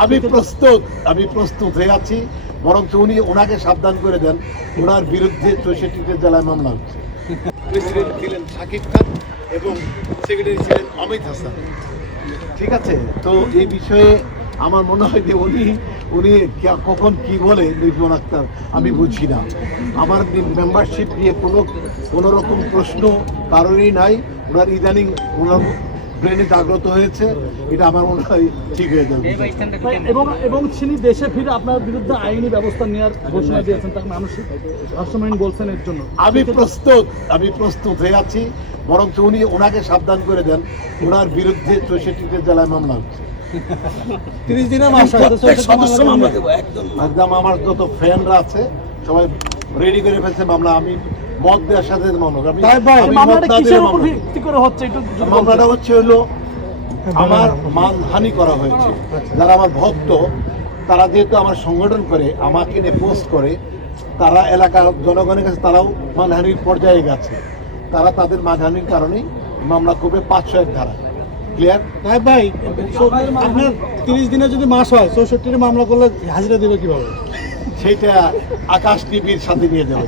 আমি প্রস্তুত আমি প্রস্তুত হয়ে আছি। বরং উনি ওনাকে সাবধান করে দেন। ওনার বিরুদ্ধে চৌষট্টিতে জেলায় মামলা হচ্ছে। প্রেসিডেন্ট ছিলেন সাকিব খান এবং সেক্রেটারি ছিলেন অমিত হাসান। ঠিক আছে? তো এই বিষয়ে আমার মনে হয় যে উনি উনি কখন কি বলে রিপন আক্তার, আমি বুঝি না। আমার মেম্বারশিপ নিয়ে কোনো কোনো রকম প্রশ্ন কারণই নাই। ওনার ইদানিং ওনার ব্রেনে জাগ্রত হয়েছে এটা আমার মনে হয় ঠিক হয়ে যাবে। এবং এবং তিনি দেশে ফিরে আপনার বিরুদ্ধে আইনি ব্যবস্থা নেওয়ার ঘোষণা দিয়েছেন তাকে মানসিক ভারসাম্যহীন বলছেন এর জন্য। আমি প্রস্তুত আমি প্রস্তুত হয়ে আছি বরং উনি ওনাকে সাবধান করে দেন ওনার বিরুদ্ধে চৌষট্টিতে জেলায় মামলা হচ্ছে। তিরিশ মাসা একদম। আমার যত ফ্রেন্ডরা আছে সবাই রেডি করে ফেলছে মামলা আমি মদ দেওয়ার সাথে মামলাটা হচ্ছে একটু যদি বলতেন। মামলাটা হচ্ছে হলো আমার মানহানি করা হয়েছে। যারা আমার ভক্ত তারা যেহেতু আমার সংগঠন করে আমাকে নিয়ে পোস্ট করে তারা এলাকার জনগণের কাছে তারাও মানহানির পর্যায়ে গেছে। তারা তাদের মানহানির কারণেই মামলা করবে পাঁচশো এক ধারা ক্লিয়ার তাই ভাই আপনার তিরিশ দিনে যদি মাস হয় চৌষট্টির মামলা করলে হাজিরা দেবে কীভাবে? সেইটা আকাশ টিভির সাথে নিয়ে যাবে।